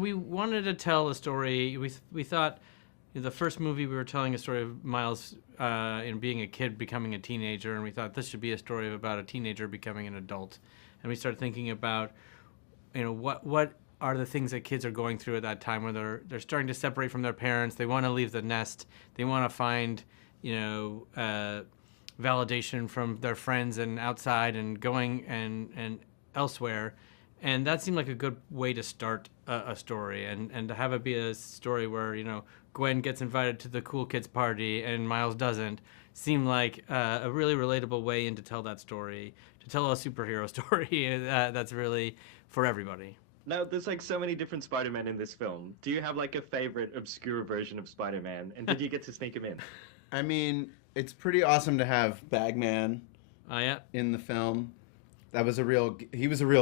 we wanted to tell a story. We thought the first movie we were telling a story of Miles in being a kid becoming a teenager, and we thought this should be a story about a teenager becoming an adult. And we started thinking about, what are the things that kids are going through at that time where they're starting to separate from their parents. They want to leave the nest. They want to find, validation from their friends and outside and going and elsewhere. And that seemed like a good way to start a story, and to have it be a story where, Gwen gets invited to the cool kids party and Miles doesn't, seemed like a really relatable way in to tell that story, to tell a superhero story that's really for everybody. Now, there's like so many different Spider-Man in this film. Do you have like a favorite obscure version of Spider-Man, and did you get to sneak him in? I mean, it's pretty awesome to have Bagman Yeah. in the film. He was a real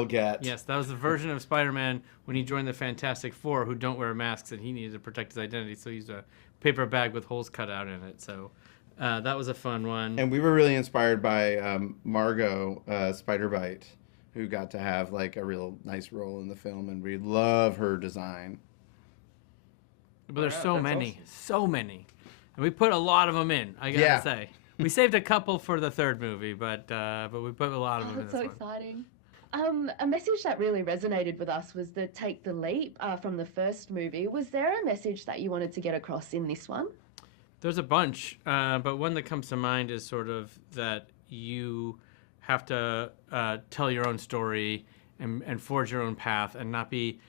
get. Yes, that was the version of Spider-Man when he joined the Fantastic Four, who don't wear masks, and he needed to protect his identity, so he used a paper bag with holes cut out in it. So that was a fun one. And we were really inspired by Margot Spider-Bite, who got to have like a real nice role in the film, and we love her design. But there's so many. And we put a lot of them in, I gotta say. We saved a couple for the third movie, but we put a lot of them in this That's so exciting. A message that really resonated with us was the Take the Leap from the first movie. Was there a message that you wanted to get across in this one? There's a bunch, but one that comes to mind is sort of that you have to tell your own story and forge your own path and not be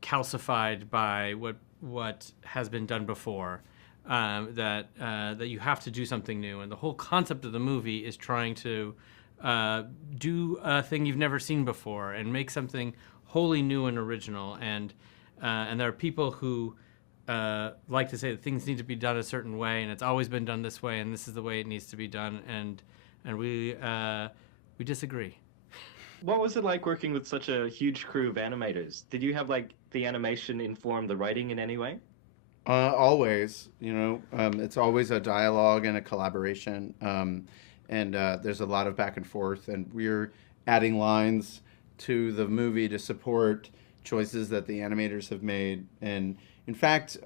calcified by what has been done before. That you have to do something new, and the whole concept of the movie is trying to do a thing you've never seen before and make something wholly new and original. And there are people who like to say that things need to be done a certain way, and it's always been done this way, and this is the way it needs to be done. And we disagree. What was it like working with such a huge crew of animators? Did you have like the animation inform the writing in any way? Always, it's always a dialogue and a collaboration, and there's a lot of back and forth, and we're adding lines to the movie to support choices that the animators have made. And in fact,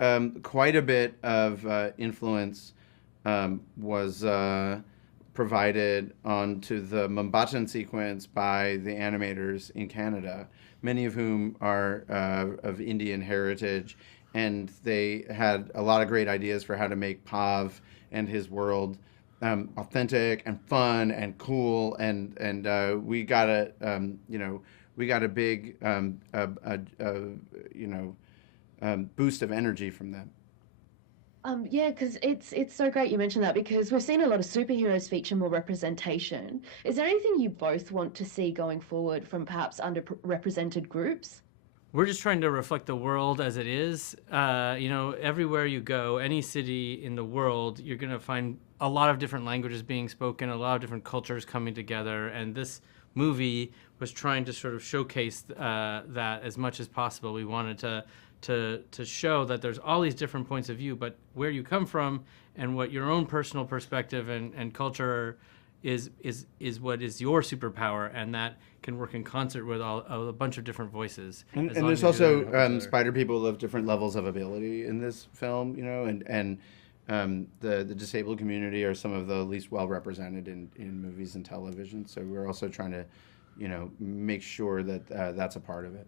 quite a bit of influence was provided onto the Mumbattan sequence by the animators in Canada, many of whom are of Indian heritage. And they had a lot of great ideas for how to make Pav and his world authentic and fun and cool. And we got a big boost of energy from them. Yeah, because it's so great you mentioned that, because we've seen a lot of superheroes feature more representation. Is there anything you both want to see going forward from perhaps underrepresented groups? We're just trying to reflect the world as it is. Everywhere you go, any city in the world, you're going to find a lot of different languages being spoken, a lot of different cultures coming together. And this movie was trying to sort of showcase that as much as possible. We wanted to show that there's all these different points of view, but where you come from and what your own personal perspective and culture is what is your superpower, and that can work in concert with a bunch of different voices. And there's also spider people of different levels of ability in this film, and the disabled community are some of the least well represented in movies and television. So we're also trying to, make sure that that's a part of it.